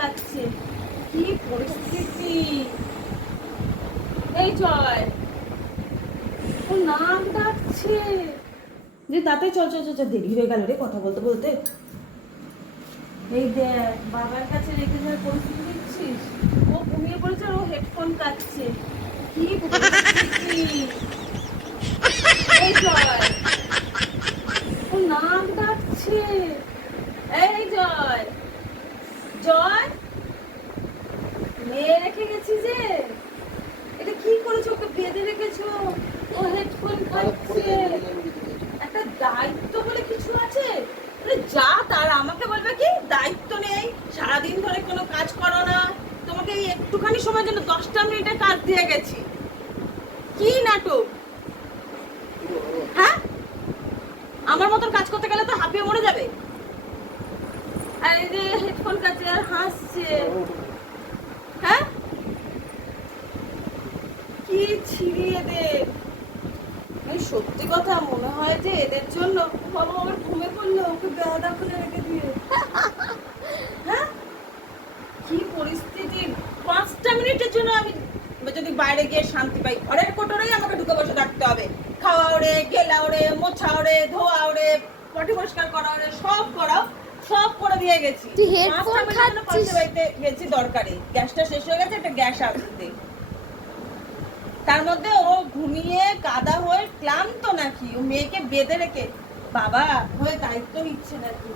কাটছে কি পরিস্থিতি? এই জয় ও নাক ডাকছে। যে তাতে চল চল চল চল, দেরি হয়ে গেল রে কথা বলতে বলতে। এই দেখ বাবার কাছে রেখে যাওয়ার পরিস্থিতি দেখছিস? ও ঘুমিয়ে পড়েছে আর ও হেডফোন কাটছে। কি পরিস্থিতি এই জয় ও নাক ডাকছে এই জয় জয় মেয়ে রেখে গেছি যে। এটা কি করেছ? ওকে বেঁধে রেখেছো? ও হেডফোন খাচ্ছে। একটা দায়িত্ব বলে কিছু আছে? যা তার, আমাকে বলবে কি? দায়িত্ব নেই। সারাদিন ধরে কোনো কাজ করো না। তোমাকে এই একটুখানি সময়ের জন্য দশটা মিনিটের কাজ দিয়ে গেছি। কি নাটক? হ্যাঁ? আমার মতন কাজ করতে গেলে তো হাঁপিয়ে মরে যাবে। আর এই যে হেডফোন কাছে আর হাসছে হ্যাঁ কি ছিড়ি এদের? সত্যি কথা মনে হয় যে এদের জন্য বাবা আমার ঘুমে পড়ল ওকে বেহাদা খুলে রেখে দিয়ে। হ্যাঁ? কি পরিস্থিতি? পাঁচটা মিনিটের জন্য আমি যদি বাইরে গিয়ে শান্তি পাই ঘরের কোটরেই আমাকে ঢুকে বসে থাকতে হবে। খাওয়া ওড়ে গেলা ওড়ে মোছা ওড়ে ধোয়া ওড়ে পটি পরিষ্কার করা ওড়ে সব করাও সব করে দিয়ে গেছি। তুই জন্য খাচ্ছিস? বাড়িতে গেছি দরকারি। গ্যাসটা শেষ হয়ে গেছে একটা গ্যাস আসতে তার মধ্যে ও ঘুমিয়ে কাদা হয়ে ক্লান্ত নাকি? ও মেয়েকে বেঁধে রেখে বাবা হয়ে দায়িত্ব নিচ্ছে নাকি?